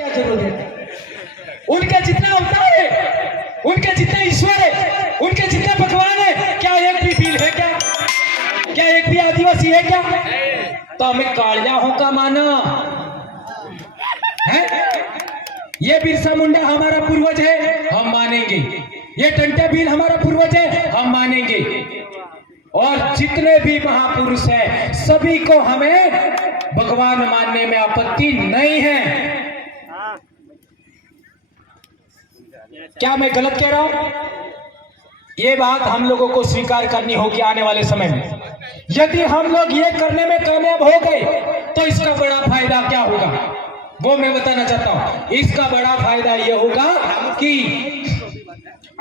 क्या जरूरत है? उनके जितना अवतार है, उनके जितना ईश्वर है, उनके जितना भगवान है, क्या एक भी भील है क्या? क्या एक भी आदिवासी है क्या? तो हमें कालियाहों का माना है। ये बिरसा मुंडा हमारा पूर्वज है, हम मानेंगे। ये टंटा भील हमारा पूर्वज है, हम मानेंगे। और जितने भी महापुरुष हैं सभी को हमें भगवान मानने में आपत्ति नहीं है। क्या मैं गलत कह रहा हूं? ये बात हम लोगों को स्वीकार करनी होगी आने वाले समय में। यदि हम लोग ये करने में कामयाब हो गए तो इसका बड़ा फायदा क्या होगा वो मैं बताना चाहता हूं। इसका बड़ा फायदा यह होगा कि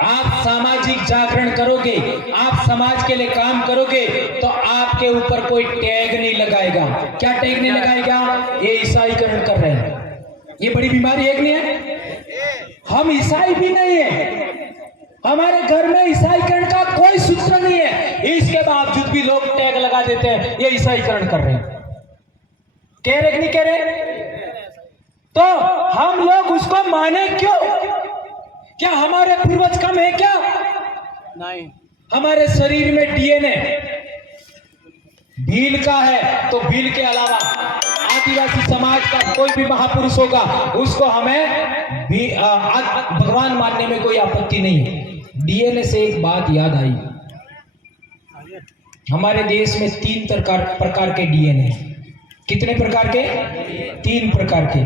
आप सामाजिक जागरण करोगे, आप समाज के लिए काम करोगे तो आपके ऊपर कोई टैग नहीं लगाएगा। क्या टैग नहीं लगाएगा? ये ईसाईकरण कर रहे हैं, ये बड़ी बीमारी एक नहीं है। हम ईसाई भी नहीं है, हमारे घर में ईसाईकरण का कोई सूत्र नहीं है, इसके बावजूद भी लोग टैग लगा देते हैं ये ईसाईकरण कर रहे हैं। कह रहे कि नहीं कह रहे? तो हम लोग उसको माने क्यों? क्या हमारे पूर्वज कम है क्या? नहीं। हमारे शरीर में डीएनए भील का है, तो भील के अलावा आदिवासी समाज का कोई भी महापुरुष होगा उसको हमें भी भगवान मानने में कोई आपत्ति नहीं है। डीएनए से एक बात याद आई, हमारे देश में 3 प्रकार के डीएनए हैं। कितने प्रकार के? 3 प्रकार के।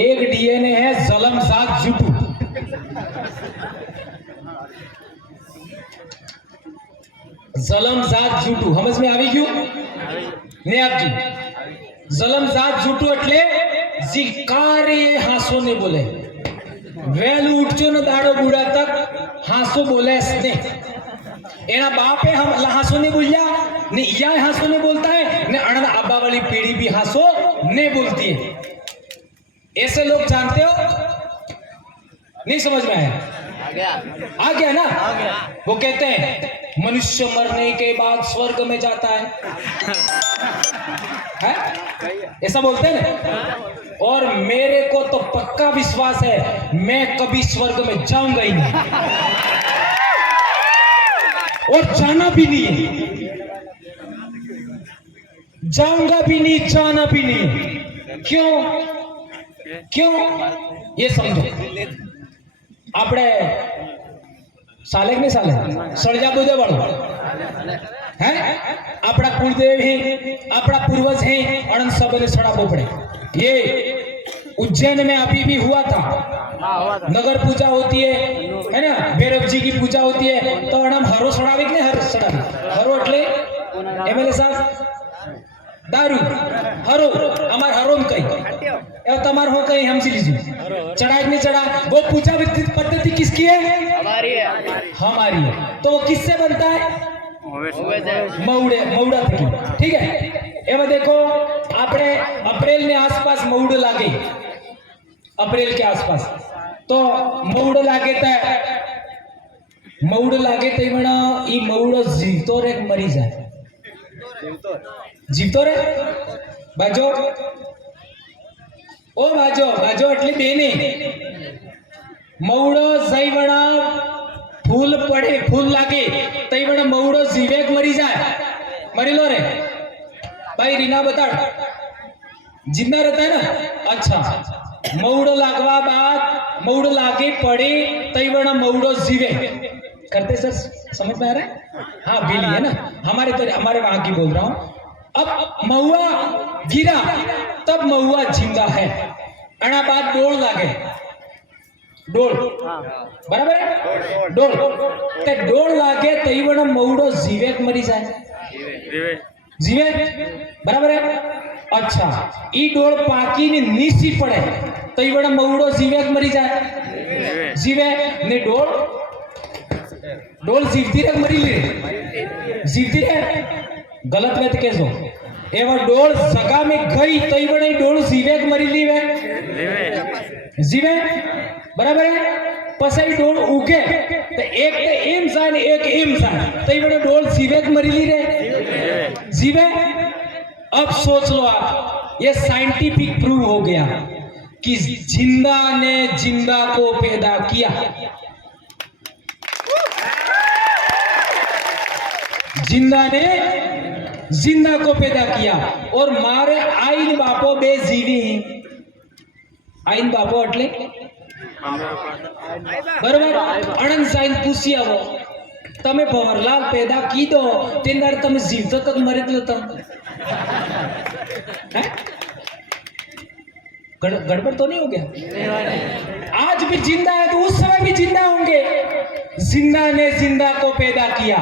एक डीएनए है जलमजात जुटू, जलमजात जुटू समझ में આવી ગયું ને આપજી? જલમજાત જૂટું એટલે જીકારે હાસો ને બોલે, વેલું ઉઠજો ને દાડો બુડા તક હાસો બોલે ને એના બાપે हम हासो नहीं बोलिया ने या हासो नहीं बोलता है ने अणन आबा वाली पीढ़ी भी हासो नहीं बोलती है। ऐसे लोग जानते हो? नहीं समझ में आया? आ गया ना? वो कहते हैं मनुष्य मरने के बाद स्वर्ग में जाता है? ऐसा बोलते हैं ना? और मेरे को तो पक्का विश्वास है मैं कभी स्वर्ग में जाऊंगा ही नहीं और जाना भी नहीं है, जाऊंगा भी नहीं, जाना भी नहीं। क्यों? क्यों ये समझो। આપણે સાલે કે નહીં સાલે સળજા બોધે વાળો હે આપણા કુળદેવ હે, આપણા પૂર્વજ है, अणन सबने सड़ाबो पड़े। ये उज्जैन में अभी भी हुआ था, नगर पूजा होती है ना, भैरव जी की पूजा होती है तो अणम हरो सड़ावे कि नहीं? हर सड़ावे हरो એટલે एमएलए साहब दारू हरो हमार हरोम कई ए तमार हो कई हम सीलीजू चढ़ाई नहीं चढ़ा। वो पूजा पद्धति किसकी है? हमारी है। हमारी है। तो वो किससे बनता है? मऊड़े मऊड़ा थी। ठीक है, एवं देखो आपने अप्रैल ने आसपास मऊड़ लागे, अप्रैल के आसपास तो मऊड़ लागे था, मऊड़ लागे तो ई मऊड़ो जीवतो रे मरी जाए, जीवतो रे बाजो ओ बाजो बाजो એટલે બેને મૌડો જઈવણા फूल पड़े फूल लागे तईवण मऊड़ो जीवेक मरी जाए, मरीलो रे भाई रीना बता जिंदा रहता है ना? अच्छा, मऊड़ो लागवा बाद मऊड़ लागे पड़े तईवण मऊड़ो जीवे करते सर, समझ में आ रहा है? हाँ बिल्ली है ना, हमारे तो हमारे वहां की बोल रहा हूं। अब महुआ गिरा तब महुआ जिंदा है, अणा बाद डोल लागे, डोल बराबर है? डोल ते डोल लागे तईवण मऊड़ो जीवेक मरी जाए, जीवे बराबर है? अच्छा, ई डोल पाकी ने नीसी पड़े तईवण मऊड़ो जीवेक मरी जाए, जीवे ने डोल डोल जीवती रे मरी ले, जीवती रे गलत बात कह दो एवं डोल जगह में गई तईवण डोल जीवेक मरी ली वे जीवे बराबर है? पसई डोल उगे तो एक ते एम जाए ने एक एम जाए तईवण डोल जीवेक मरी ली रे जीवे। अब सोच लो आप, ये साइंटिफिक प्रूव हो गया कि जिंदा ने जिंदा को पैदा किया। जिंदा ने जिंदा को पैदा किया और मारे आइन बापो बे जीवी। आइन बापो એટલે બરોબર અણન સાઈન પૂછી આવો તમે ભવરલાલ પેદા કીધો તેનાર તમે જીવતો તક મરેલો તમ है गड़बड़ तो नहीं हो गया? आज भी जिंदा है तो उस समय भी जिंदा होंगे। जिंदा ने जिंदा को पैदा किया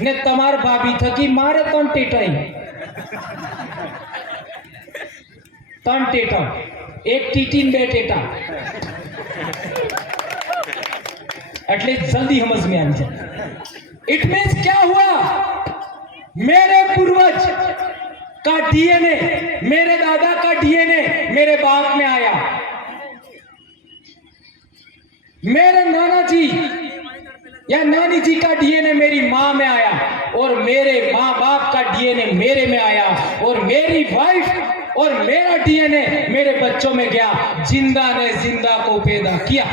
ने तमार भाभी थकी मारे तन टेटाई तन टेटा एक टीटीन बे टेटा એટલે जल्दी समझ में आ जाए। इट मीन्स क्या हुआ? मेरे पूर्वज का डीएनए, मेरे दादा का डीएनए मेरे बाप में आया, मेरे नाना जी या नानी जी का डीएनए मेरी माँ में आया और मेरे माँ बाप का डीएनए मेरे में आया और मेरी वाइफ और मेरा डीएनए मेरे बच्चों में गया। जिंदा ने जिंदा को पैदा किया।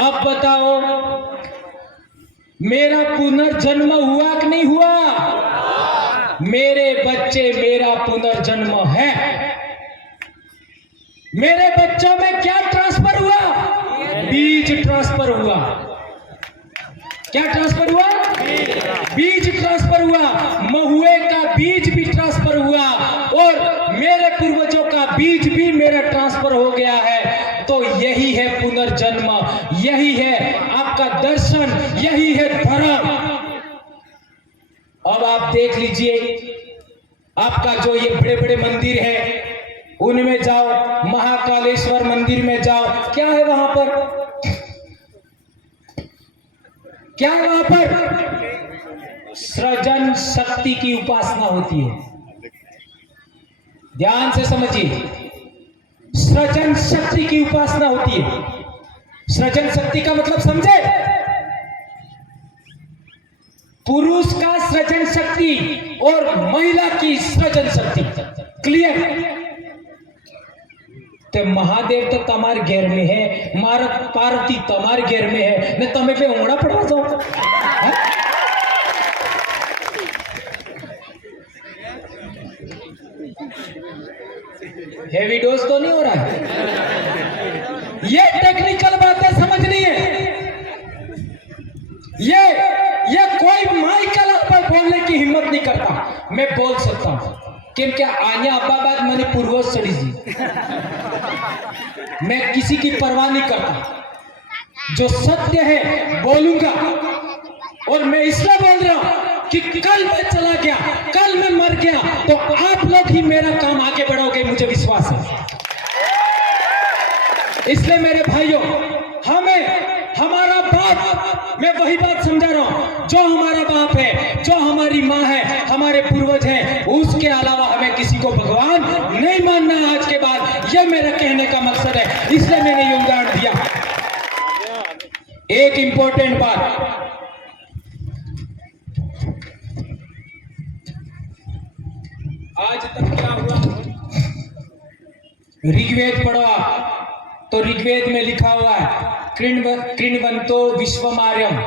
अब बताओ मेरा पुनर्जन्म हुआ कि नहीं हुआ? मेरे बच्चे मेरा पुनर्जन्म है। मेरे बच्चों में क्या ट्रांसफर हुआ? बीज ट्रांसफर हुआ। क्या ट्रांसफर हुआ? बीज ट्रांसफर हुआ। महुए का बीज भी ट्रांसफर हुआ और मेरे पूर्वजों का बीज भी मेरा ट्रांसफर हो गया है। तो यही है पुनर्जन्म, यही है आपका दर्शन, यही है धर्म। अब आप देख लीजिए आपका जो ये बड़े बड़े मंदिर है उनमें जाओ, महाकालेश्वर मंदिर में जाओ, क्या है वहां पर? क्या है वहां पर? सृजन शक्ति की उपासना होती है। ध्यान से समझिए, सृजन शक्ति की उपासना होती है। सृजन शक्ति का मतलब समझे? पुरुष का सृजन शक्ति और महिला की सृजन शक्ति। क्लियर? तो महादेव तो तमार घेर में है, मारा पार्वती तमार घेर में है ने तमे पे ओंगड़ा पड़वा जाओ। हेवी डोज तो नहीं हो रहा है? ये टेक्निकल बातें समझनी है। ये कोई माइकल पर बोलने की हिम्मत नहीं करता। मैं बोल सकता हूं क्योंकि आने अब्बा बाद मैंने पूर्वज चढ़ी जी। मैं किसी की परवाह नहीं करता, जो सत्य है बोलूंगा। और मैं इसलिए बोल रहा हूं कि कल मैं चला गया, कल मैं मर गया तो आप लोग ही मेरा काम आगे बढ़ाओगे, मुझे विश्वास है। इसलिए मेरे भाइयों, हमें हमारा बाप, मैं वही बात समझा रहा हूं, जो हमारा बाप है, जो हमारी माँ है, हमारे पूर्वज हैं, उसके अलावा हमें किसी को भगवान नहीं मानना आज के बाद। यह मेरा कहने का मकसद है, इसलिए मैंने ये उदाहरण दिया। एक इंपॉर्टेंट बात, आज तक क्या हुआ? ऋग्वेद पढ़ा तो ऋग्वेद में लिखा हुआ है कृण्वन्तो विश्वमार्यम।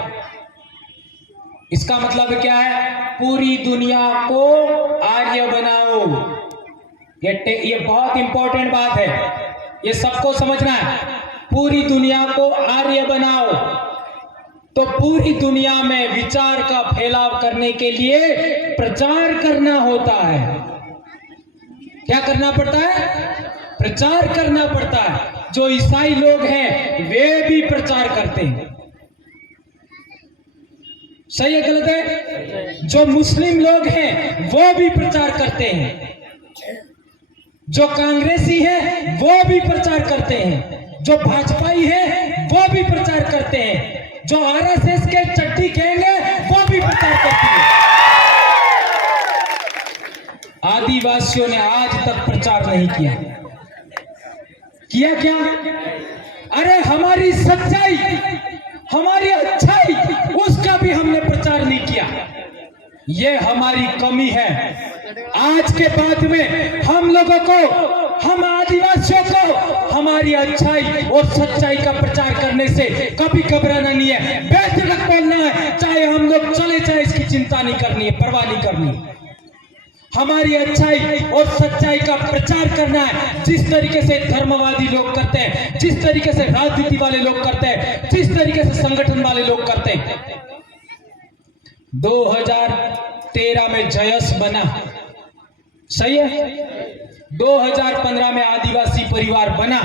इसका मतलब क्या है? पूरी दुनिया को आर्य बनाओ। ये बहुत इंपॉर्टेंट बात है, ये सबको समझना है। पूरी दुनिया को आर्य बनाओ। तो पूरी दुनिया में विचार का फैलाव करने के लिए प्रचार करना होता है। क्या करना पड़ता है? प्रचार करना पड़ता है। जो ईसाई लोग हैं वे भी प्रचार करते हैं। सही है गलत है? जो मुस्लिम लोग हैं वो भी प्रचार करते हैं। जो कांग्रेसी है वो भी प्रचार करते हैं। जो भाजपाई है वो भी प्रचार करते हैं। जो आरएसएस के चट्टी गैंग है वो भी प्रचार करती है। आदिवासियों ने आज तक प्रचार नहीं किया। क्या? अरे हमारी सच्चाई, हमारी अच्छाई, उसका भी हमने प्रचार नहीं किया। ये हमारी कमी है। आज के बाद में हम लोगों को, हम आदिवासियों को हमारी अच्छाई और सच्चाई का प्रचार करने से कभी घबराना नहीं है, बेधड़क बोलना है, चाहे हम लोग चले चाहे इसकी चिंता नहीं करनी है, परवाह नहीं करनी है। हमारी अच्छाई और सच्चाई का प्रचार करना है, जिस तरीके से धर्मवादी लोग करते हैं, जिस तरीके से राजनीति वाले लोग करते हैं, जिस तरीके से संगठन वाले लोग करते हैं। 2013 में जयस बना, सही है, 2015 में आदिवासी परिवार बना,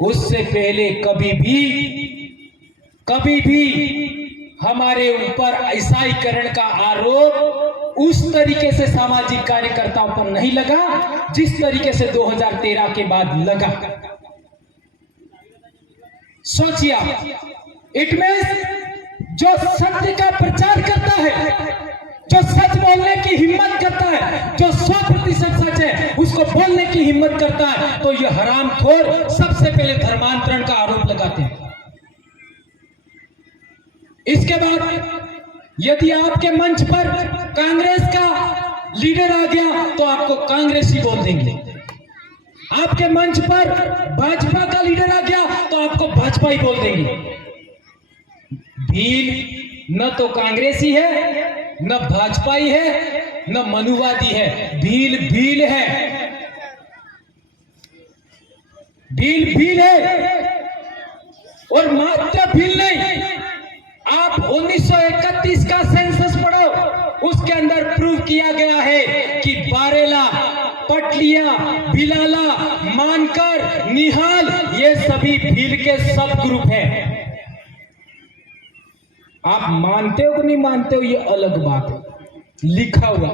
उससे पहले कभी भी हमारे ऊपर ईसाईकरण का आरोप उस तरीके से सामाजिक कार्यकर्ताओं पर नहीं लगा जिस तरीके से 2013 के बाद लगा। सोचिए, इट मींस जो सत्य का प्रचार करता है, जो सच बोलने की हिम्मत करता है, जो 100% सच है उसको बोलने की हिम्मत करता है, तो ये हरामखोर सबसे पहले धर्मांतरण का आरोप लगाते हैं। इसके बाद यदि आपके मंच पर कांग्रेस का लीडर आ गया तो आपको कांग्रेसी बोल देंगे, आपके मंच पर भाजपा का लीडर आ गया तो आपको भाजपा ही बोल देंगे। भील न तो कांग्रेसी है, न भाजपाई है, न मनुवादी है, भील भील है, भील भील है। और मात्र भील नहीं, आप 1931 का सेंसस पढ़ो, उसके अंदर प्रूव किया गया है कि बारेला, पटलिया, भिलाला, मानकर, निहाल ये सभी भील के सब ग्रुप हैं। आप मानते हो कि नहीं मानते हो ये अलग बात है, लिखा हुआ।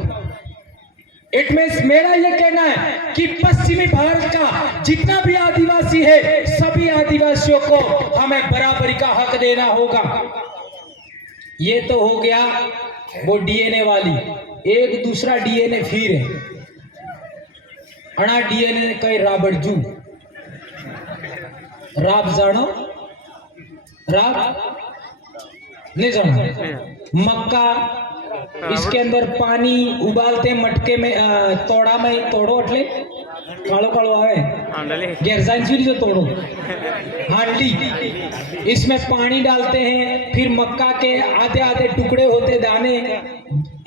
इट मींस मेरा ये कहना है कि पश्चिमी भारत का जितना भी आदिवासी है, सभी आदिवासियों को हमें बराबरी का हक देना होगा। ये तो हो गया वो डीएनए वाली, एक दूसरा डीएनए फिर है, अणा डीएनए कई राबड़जू, राब जानो, राब नहीं जानो, मक्का, इसके अंदर पानी उबालते मटके में, तोड़ा में तोड़ो એટલે कालो कालो आवे गैरसाइंस जो तोड़ो हांडी, इसमें पानी डालते हैं, फिर मक्का के आधे आधे टुकड़े होते दाने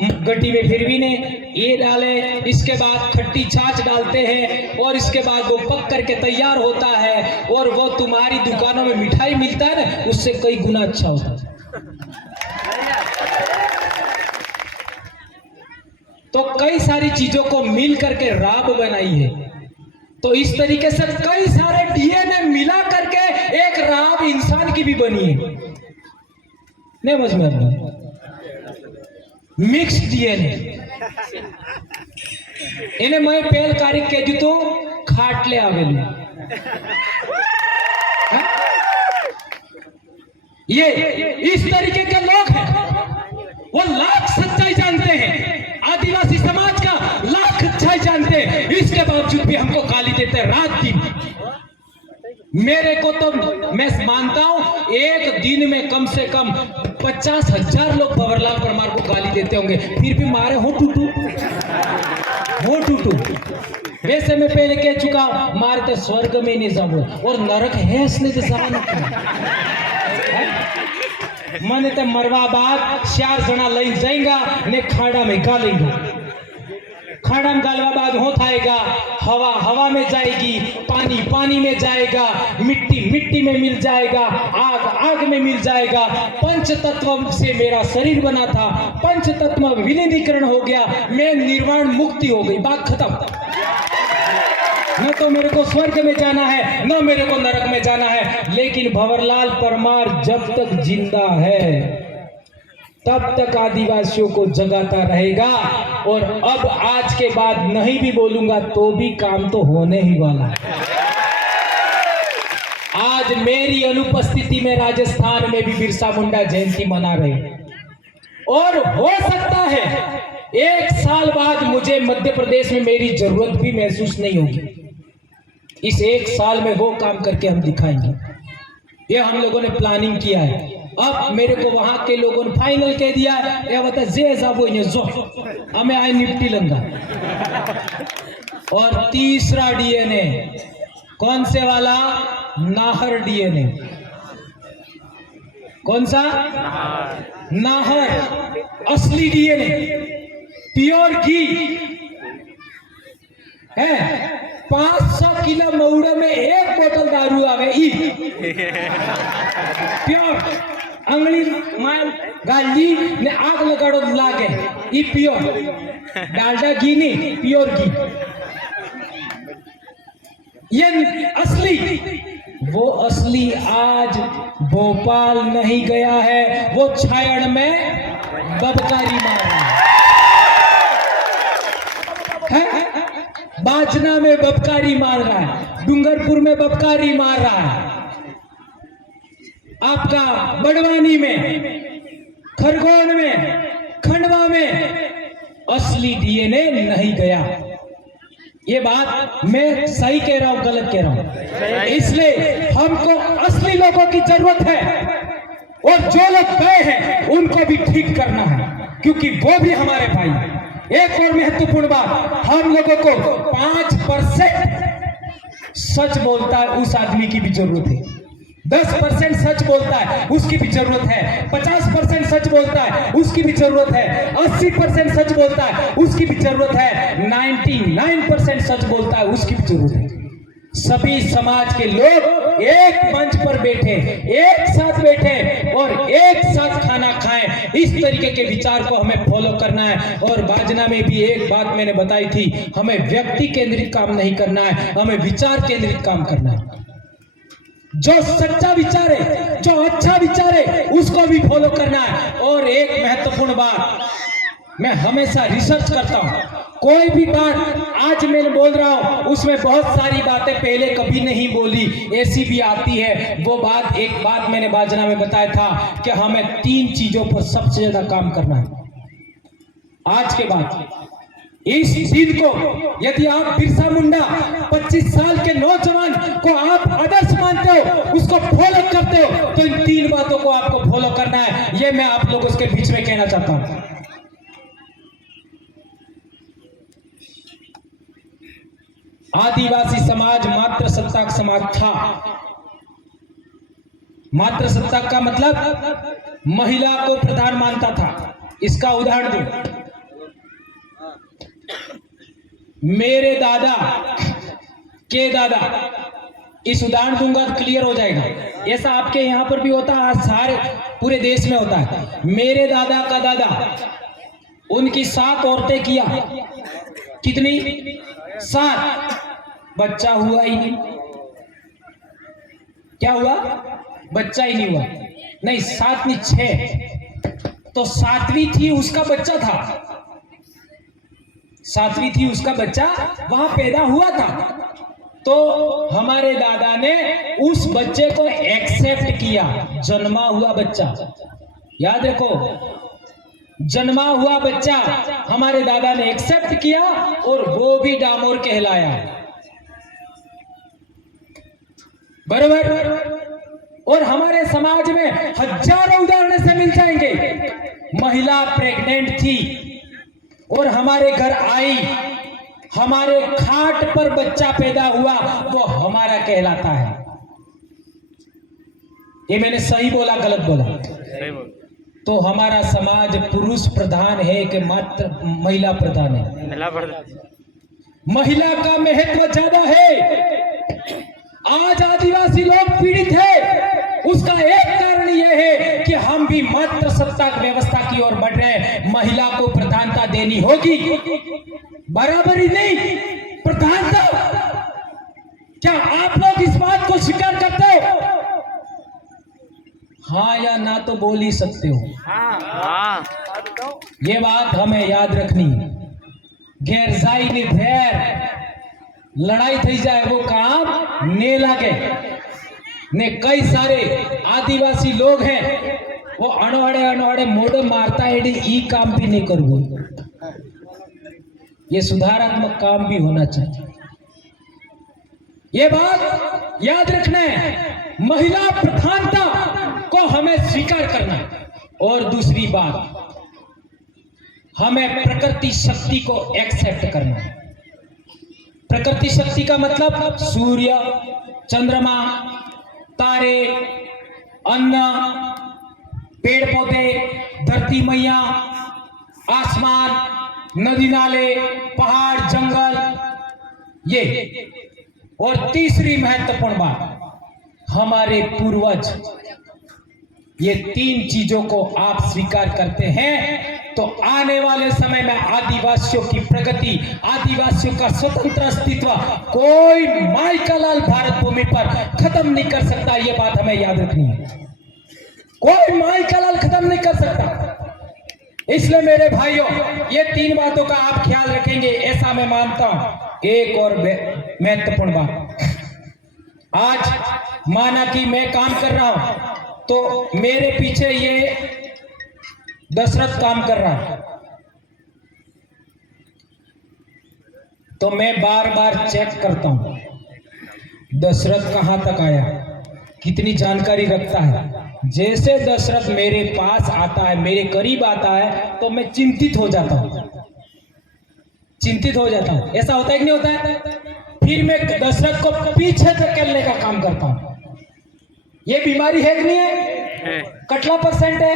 गट्टी में फिर भी ने ये डाले, इसके बाद खट्टी छाछ डालते हैं और इसके बाद वो पक करके तैयार होता है और वो तुम्हारी दुकानों में मिठाई मिलता है ना, उससे कई गुना अच्छा होता है। तो कई सारी चीजों को मिल करके राब बनाई है। तो इस तरीके से कई सारे डीएनए मिला करके एक राब इंसान की भी बनी है। नहीं समझ में आता, मिक्स डीएनए। इन्हें मैं पहल कार्य कह दी तो खाटले आवेलू, ये इस तरीके के लोग हैं, वो लाख सच्चाई जानते हैं, आदिवासी समाज का लाख अच्छाई जानते हैं, इसके बावजूद भी हमको गाली देते हैं रात दिन। मेरे को तो मैं मानता हूं एक दिन में कम से कम 50,000 लोग भंवरलाल परमार को गाली देते होंगे, फिर भी मारे हो टूटू हो टूटू। वैसे मैं पहले कह चुका, मारे तो स्वर्ग में नहीं जाऊंगा और नरक है इसने तो मैंने तो मरवा बाद 4 जना लई जाएगा ने खाड़ा में गालेंगे, खाड़ा में गालवा बाद हो थाएगा, हवा हवा में जाएगी, पानी पानी में जाएगा, मिट्टी मिट्टी में मिल जाएगा, आग आग में मिल जाएगा। पंच तत्व से मेरा शरीर बना था, पंच तत्व विलीनीकरण हो गया, मैं निर्वाण मुक्ति हो गई, बात खत्म। न तो मेरे को स्वर्ग में जाना है, न मेरे को नरक में जाना है। लेकिन भंवरलाल परमार जब तक जिंदा है तब तक आदिवासियों को जगाता रहेगा। और अब आज के बाद नहीं भी बोलूंगा तो भी काम तो होने ही वाला है। आज मेरी अनुपस्थिति में राजस्थान में भी बिरसा मुंडा जयंती मना रहे, और हो सकता है 1 साल बाद मुझे मध्य प्रदेश में मेरी जरूरत भी महसूस नहीं होगी। इस 1 साल में वो काम करके हम दिखाएंगे। ये हम लोगों ने प्लानिंग किया है। अब मेरे को वहां के लोगों ने फाइनल कह दिया, ये बता जे जाबो इन्हें जो हमें आई निपटी लंगा। और तीसरा डीएनए कौन से वाला? नाहर डीएनए। कौन सा? नाहर असली डीएनए, प्योर घी है। 500 किलो मऊड़ा में 1 बोतल दारू आवे ई प्योर अंगली माल गाली ने आग लगाड़ो लागे ई प्योर डालडा घी नहीं, प्योर घी। ये असली, वो असली आज भोपाल नहीं गया है, वो छायड़ में बबकारी मार रहा है, बाजना में बबकारी मार रहा है, डूंगरपुर में बबकारी मार रहा है, आपका बड़वानी में, खरगोन में, खंडवा में असली डीएनए नहीं गया। ये बात मैं सही कह रहा हूं गलत कह रहा हूं? इसलिए हमको असली लोगों की जरूरत है, और जो लोग गए हैं उनको भी ठीक करना है, क्योंकि वो भी हमारे भाई हैं। एक और महत्वपूर्ण बात, हम लोगों को 5% सच बोलता है उस आदमी की भी जरूरत है, 10% सच बोलता है उसकी भी जरूरत है, 50% सच बोलता है उसकी भी जरूरत है, 80% सच बोलता है उसकी भी जरूरत है, 99% सच बोलता है उसकी भी जरूरत है। सभी समाज के लोग एक मंच पर बैठे, एक साथ बैठे और एक साथ खाना खाएं, इस तरीके के विचार को हमें फॉलो करना है। और बाजना में भी एक बात मैंने बताई थी, हमें व्यक्ति केंद्रित काम नहीं करना है, हमें विचार केंद्रित काम करना है। जो सच्चा विचार है, जो अच्छा विचार है, उसको भी फॉलो करना है। और एक महत्वपूर्ण बात, मैं हमेशा रिसर्च करता हूं, कोई भी बात आज मैं बोल रहा हूं उसमें बहुत सारी बातें पहले कभी नहीं बोली, ऐसी भी आती है। वो बात, एक बात मैंने बाजना में बताया था कि हमें 3 चीजों पर सबसे ज्यादा काम करना है आज के बाद। इस दिन को यदि आप बिरसा मुंडा 25 साल के नौजवान को आप आदर्श मानते हो, उसको फॉलो करते हो, तो इन 3 बातों को आपको फॉलो करना है। ये मैं आप लोगों के बीच में कहना चाहता हूं। आदिवासी समाज मातृसत्ताक समाज था। मातृसत्ताक का मतलब महिला को प्रधान मानता था। इसका उदाहरण दूं, मेरे दादा के दादा, इस उदाहरण दूंगा तो क्लियर हो जाएगा। ऐसा आपके यहां पर भी होता है, सारे पूरे देश में होता है। मेरे दादा का दादा, उनकी 7 औरतें किया, कितनी? 7। बच्चा हुआ ही नहीं। क्या हुआ? बच्चा ही नहीं हुआ। नहीं 7 नहीं 6, तो 7वीं थी उसका बच्चा था, 7वीं थी उसका बच्चा वहां पैदा हुआ था। तो हमारे दादा ने उस बच्चे को एक्सेप्ट किया, जन्मा हुआ बच्चा, याद रखो, जन्मा हुआ बच्चा हमारे दादा ने एक्सेप्ट किया और वो भी डामोर कहलाया, बराबर। और हमारे समाज में हजारों उदाहरण से मिल जाएंगे। महिला प्रेग्नेंट थी और हमारे घर आई, हमारे खाट पर बच्चा पैदा हुआ, वो हमारा कहलाता है। ये मैंने सही बोला गलत बोला? सही बोल। तो हमारा समाज पुरुष प्रधान है कि मात्र महिला प्रधान है? महिला का महत्व ज्यादा है। आज आदिवासी लोग पीड़ित है, उसका एक कारण यह है कि हम भी मात्र सत्ताक व्यवस्था की ओर बढ़ रहे हैं। महिला को प्रधानता देनी होगी, बराबरी नहीं, प्रधानता। क्या आप लोग इस बात को स्वीकार करते हो? हाँ या ना तो बोल ही सकते हो। हाँ। ये बात हमें याद रखनी है। गैरजाई ने भैर लड़ाई थी जाए वो काम ने लागे ने कई सारे आदिवासी लोग हैं वो अनवाड़े मोड़े मारता है, ई काम भी नहीं करूँ। ये सुधारात्मक काम भी होना चाहिए। ये बात याद रखना है। महिला प्रधानता को वो हमें स्वीकार करना है। और दूसरी बात, हमें प्रकृति शक्ति को एक्सेप्ट करना है। प्रकृति शक्ति का मतलब सूर्य, चंद्रमा, तारे, अन्न, पेड़ पौधे, धरती मैया, आसमान, नदी नाले, पहाड़, जंगल, ये। और तीसरी महत्वपूर्ण बात, हमारे पूर्वज। ये तीन चीजों को आप स्वीकार करते हैं तो आने वाले समय में आदिवासियों की प्रगति, आदिवासियों का स्वतंत्र अस्तित्व कोई माई का लाल भारत भूमि पर खत्म नहीं कर सकता। ये बात हमें याद रखनी है। कोई माई का लाल खत्म नहीं कर सकता। इसलिए मेरे भाइयों, ये तीन बातों का आप ख्याल रखेंगे, ऐसा मैं मानता हूं। एक और महत्वपूर्ण बात, आज माना कि मैं काम कर रहा हूं तो मेरे पीछे ये दशरथ काम कर रहा है, तो मैं बार बार चेक करता हूं दशरथ कहां तक आया, कितनी जानकारी रखता है। जैसे दशरथ मेरे पास आता है, मेरे करीब आता है, तो मैं चिंतित हो जाता हूं, चिंतित हो जाता हूं। ऐसा होता है कि नहीं होता है? फिर मैं दशरथ को पीछे धकेलने का काम करता हूं। ये बीमारी है कि नहीं है? कितना परसेंट है?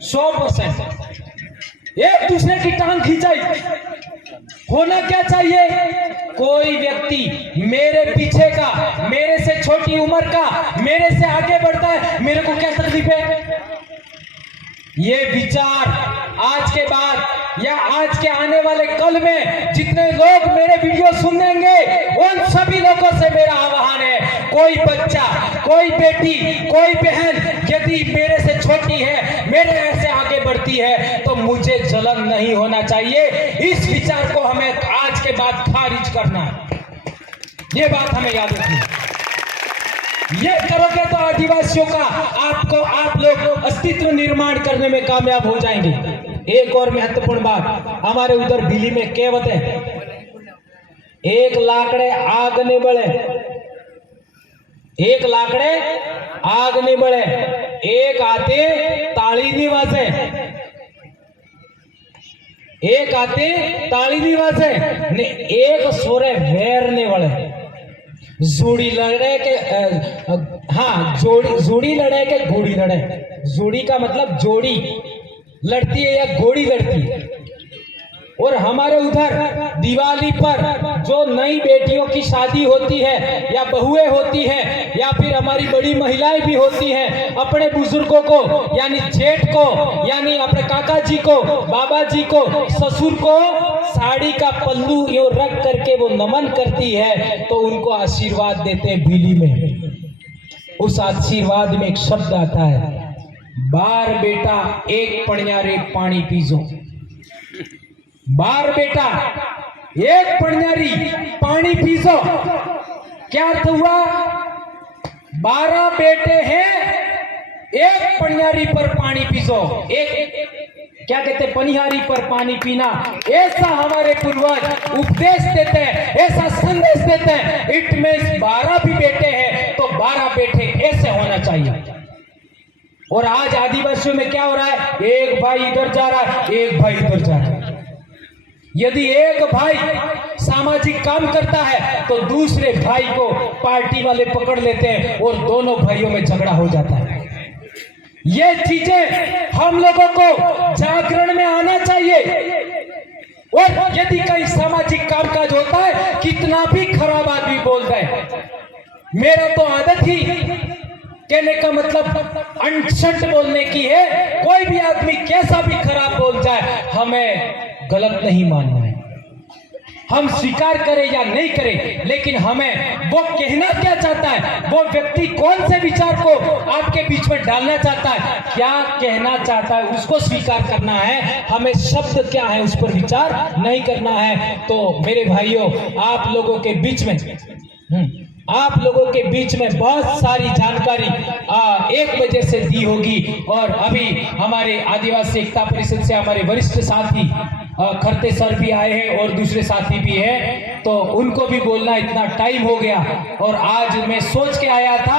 100%। एक दूसरे की टांग खींचाई। होना क्या चाहिए? कोई व्यक्ति मेरे पीछे का, मेरे से छोटी उम्र का, मेरे से आगे बढ़ता है, मेरे को क्या तकलीफ है? ये विचार आज के बाद या आज के आने वाले कल में जितने लोग मेरे वीडियो सुनेंगे, उन सभी लोगों से मेरा आह्वान है, कोई बच्चा, कोई बेटी, कोई बहन यदि मेरे से छोटी है, मेरे ऐसे आगे बढ़ती है, तो मुझे जलन नहीं होना चाहिए। इस विचार को हमें आज के बाद खारिज करना है। ये बात हमें याद रखनी है। ये करोगे तो आदिवासियों का आप लोग अस्तित्व निर्माण करने में कामयाब हो जाएंगे। एक और महत्वपूर्ण बात, हमारे उधर दिल्ली में कहावत है, एक लाकड़े आग नहीं बळे, एक लाकड़े आग नहीं बळे, एक आते ताली नहीं वाजे, एक आते ताली नहीं वाजे ने एक सोरे वेर नहीं वळे। जोड़ी लड़े के जोड़ी लड़े के घोड़ी लड़े। जोड़ी का मतलब जोड़ी लड़ती है या घोड़ी लड़ती है। और हमारे उधर दिवाली पर जो नई बेटियों की शादी होती है या बहुएं होती है या फिर हमारी बड़ी महिलाएं भी होती हैं, अपने बुजुर्गों को यानी जेठ को यानी अपने काका जी को, बाबा जी को, ससुर को साड़ी का पल्लू यो रख करके वो नमन करती है, तो उनको आशीर्वाद देते हैं भीली में। उस आशीर्वाद में एक शब्द आता है, बार बेटा एक पणियारे पानी पीजो। बार बेटा एक पणियारी पानी पीजो। क्या अर्थ हुआ? 12 बेटे हैं, एक पणियारी पर पानी पीजो। एक क्या कहते, पनिहारी पर पानी पीना। ऐसा हमारे पूर्वज उपदेश देते हैं, ऐसा संदेश देते हैं। इट मींस 12 भी बेटे हैं तो 12 बेटे ऐसे होना चाहिए। और आज आदिवासियों में क्या हो रहा है? एक भाई इधर जा रहा है, एक भाई इधर जा रहा है। यदि एक भाई सामाजिक काम करता है तो दूसरे भाई को पार्टी वाले पकड़ लेते हैं और दोनों भाइयों में झगड़ा हो जाता है। ये चीजें हम लोगों को जागरण में आना चाहिए। और यदि कहीं सामाजिक कामकाज होता है, कितना भी खराब आदमी बोल रहे, मेरा तो आदत ही कहने का मतलब अनशंट बोलने की है। कोई भी आदमी कैसा भी खराब बोल जाए, हमें गलत नहीं मानना है। हम स्वीकार करें या नहीं करें, लेकिन हमें वो कहना क्या चाहता है, वो व्यक्ति कौन से विचार को आपके बीच में डालना चाहता है, क्या कहना चाहता है, उसको स्वीकार करना है। हमें शब्द क्या है उस पर विचार नहीं करना है। तो मेरे भाइयों, आप लोगों के बीच में बहुत सारी जानकारी 1 बजे से दी होगी। और अभी हमारे आदिवासी एकता परिषद से हमारे वरिष्ठ साथी खरते सर भी आए हैं और दूसरे साथी भी हैं, तो उनको भी बोलना इतना टाइम हो गया। और आज मैं सोच के आया था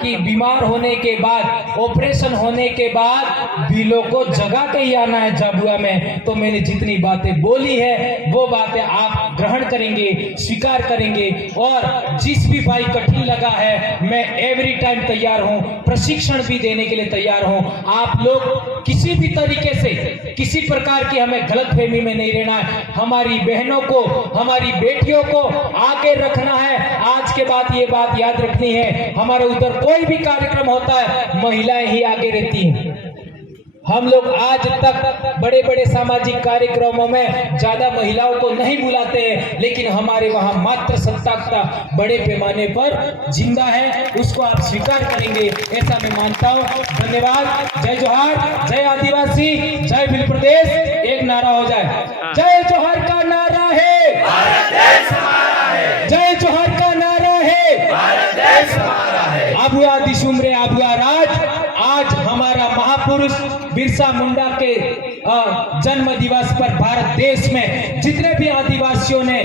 कि बीमार होने के बाद, ऑपरेशन होने के बाद बिलों को जगा के ही आना है झाबुआ में। तो मैंने जितनी बातें बोली है वो बातें आप ग्रहण करेंगे, स्वीकार करेंगे। और जिस भी भाई कठिन लगा है, मैं एवरी टाइम तैयार हूं, प्रशिक्षण भी देने के लिए तैयार हूं। आप लोग किसी भी तरीके से, किसी प्रकार की हमें गलतफहमी में नहीं रहना है। हमारी बहनों को, हमारी बेटियों को आगे रखना है। आज के बाद ये बात याद रखनी है, हमारे उधर कोई भी कार्यक्रम होता है महिलाएं ही आगे रहती हैं। हम लोग आज तक बड़े बड़े सामाजिक कार्यक्रमों में ज्यादा महिलाओं को नहीं बुलाते हैं, लेकिन हमारे वहां मातृसत्ताकता बड़े पैमाने पर जिंदा है, उसको आप स्वीकार करेंगे ऐसा मैं मानता हूं। धन्यवाद। जय जोहार, जय आदिवासी, जय भील प्रदेश। एक नारा हो जाए, जय जोहार का नारा है, भारत देश हमारा है, जय जोहार का नारा है, भारत देश हमारा है। आबुआ दिशुमरे आबुआ राज। आज हमारा महापुरुष बिरसा मुंडा के जन्म दिवस पर भारत देश में जितने भी आदिवासियों ने